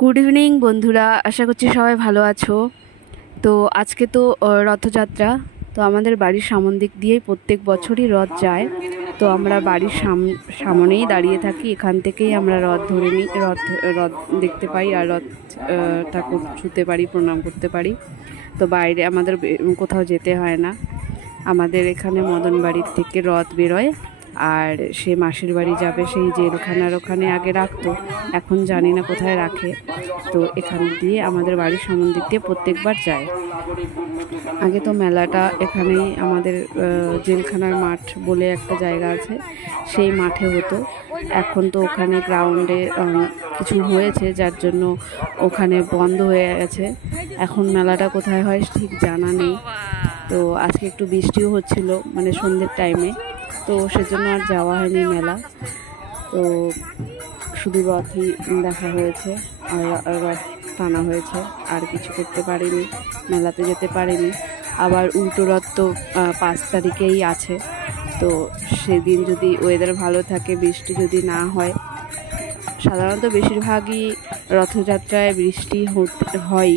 Good evening বন্ধুরা, আশা করছি সবাই ভালো আছো। তো আজকে তো রথযাত্রা। তো আমাদের বাড়ির সামন দিক দিয়েই প্রত্যেক বছরই রথ যায়। তো আমরা বাড়ির সামনেই দাঁড়িয়ে থাকি, এখান থেকেই আমরা রথ ধরে নিই, রথ দেখতে পাই আর রথ ঠাকুর ছুঁতে পারি, প্রণাম করতে পারি। তো বাইরে আমাদের কোথাও যেতে হয় না। আমাদের এখানে মদন বাড়ির থেকে রথ বেরোয়, আর সে মাসির বাড়ি যাবে, সেই জেলখানার ওখানে আগে রাখতো, এখন জানি না কোথায় রাখে। তো এখান দিয়ে আমাদের বাড়ির সামন দিক দিয়ে প্রত্যেকবার যায়। আগে তো মেলাটা এখানেই আমাদের জেলখানার মাঠ বলে একটা জায়গা আছে, সেই মাঠে হতো। এখন তো ওখানে গ্রাউন্ডে কিছু হয়েছে, যার জন্য ওখানে বন্ধ হয়ে গেছে। এখন মেলাটা কোথায় হয় ঠিক জানা নেই। তো আজকে একটু বৃষ্টিও হচ্ছিল, মানে সন্ধ্যের টাইমে, তো সেজন্য আর যাওয়া হয়নি মেলা। তো শুধু রথই দেখা হয়েছে আর রথ টানা হয়েছে, আর কিছু করতে পারিনি, মেলাতে যেতে পারিনি। আবার উল্টো রথ তো 5 তারিখেই আছে। তো সেদিন যদি ওয়েদার ভালো থাকে, বৃষ্টি যদি না হয়, সাধারণত বেশিরভাগই রথযাত্রায় বৃষ্টি হয়।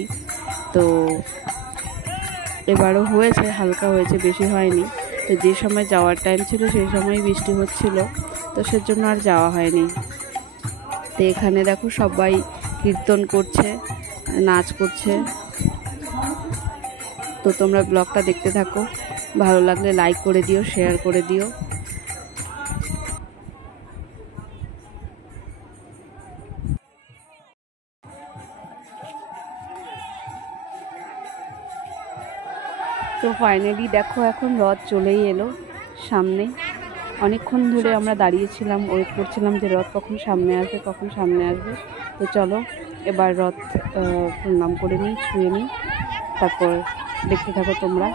তো এবারও হয়েছে, হালকা হয়েছে, বেশি হয়নি। তো যে সময় যাওয়ার টাইম ছিল সেই সময় বৃষ্টি হচ্ছিল, তো সেজন্য আর যাওয়া হয়নি। তো এখানে দেখো সবাই কীর্তন করছে, নাচ করছে। তো তোমরা ব্লগটা দেখতে থাকো, ভালো লাগলে লাইক করে দিও, শেয়ার করে দিও। তো ফাইনালি দেখো এখন রথ চলেই এলো সামনে। অনেকক্ষণ ধরে আমরা দাঁড়িয়েছিলাম, ওয়েট করছিলাম যে রথ কখন সামনে আসবে, কখন সামনে আসবে। তো চলো এবার রথ প্রণাম করে নিই, ছুঁয়ে নিই, তারপর দেখতে থাকো তোমরা।